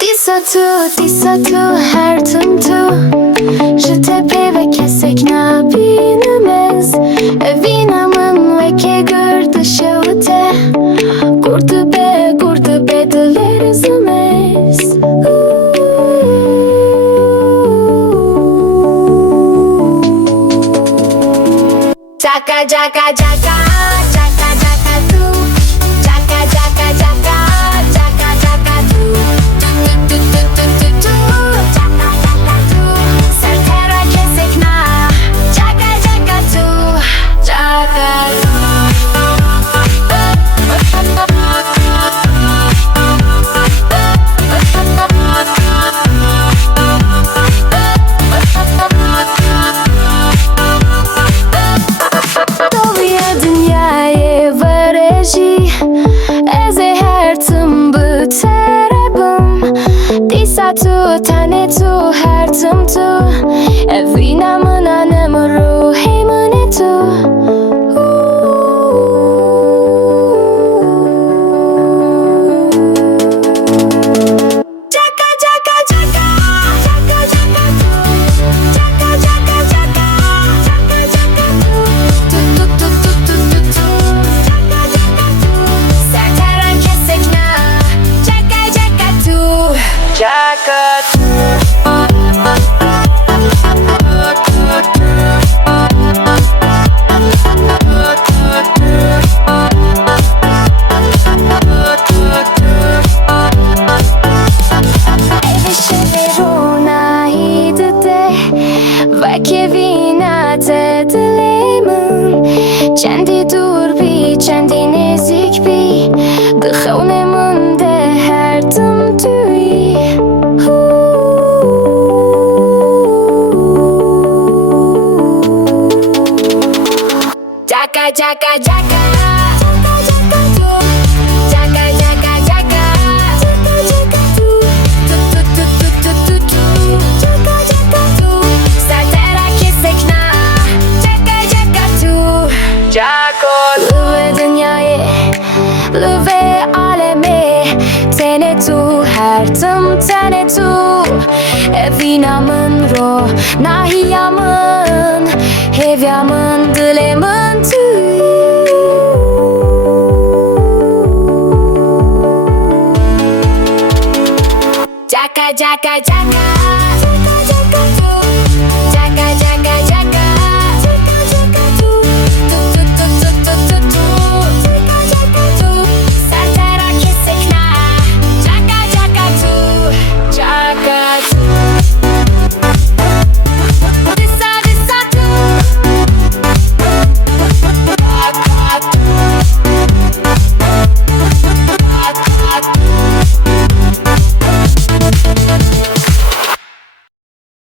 Disatu her tımtu Ji tepe ve kesek nabinimiz Evinamın ve ke gurdu şevte Gurdu be dilerizimiz Caka caka caka Caka caka tu Caka caka caka Caka caka tu Caka caka tu Sertera kesek na Caka caka tu Caka tu Tu tane tu her tım tu Evinamın anımı ruhimin tu Caka caka caka Caka caka tu Caka caka caka Caka caka tu Tu Caka caka tu Sertera kesek na Caka caka tu Caka tu چندی دور بی چندی نزدیک بی دخونه مونده هر دم توی Caka caka caka Caka caka tu Caka caka caka Caka caka tu Tu Caka caka tu Sertera kesek na Caka caka tu Caka Lüve dünyayı Lüve alemi Tene tu her tım tene tu Evinamın ro Nahiyamın Hevyamın dilemin tu Caka caka caka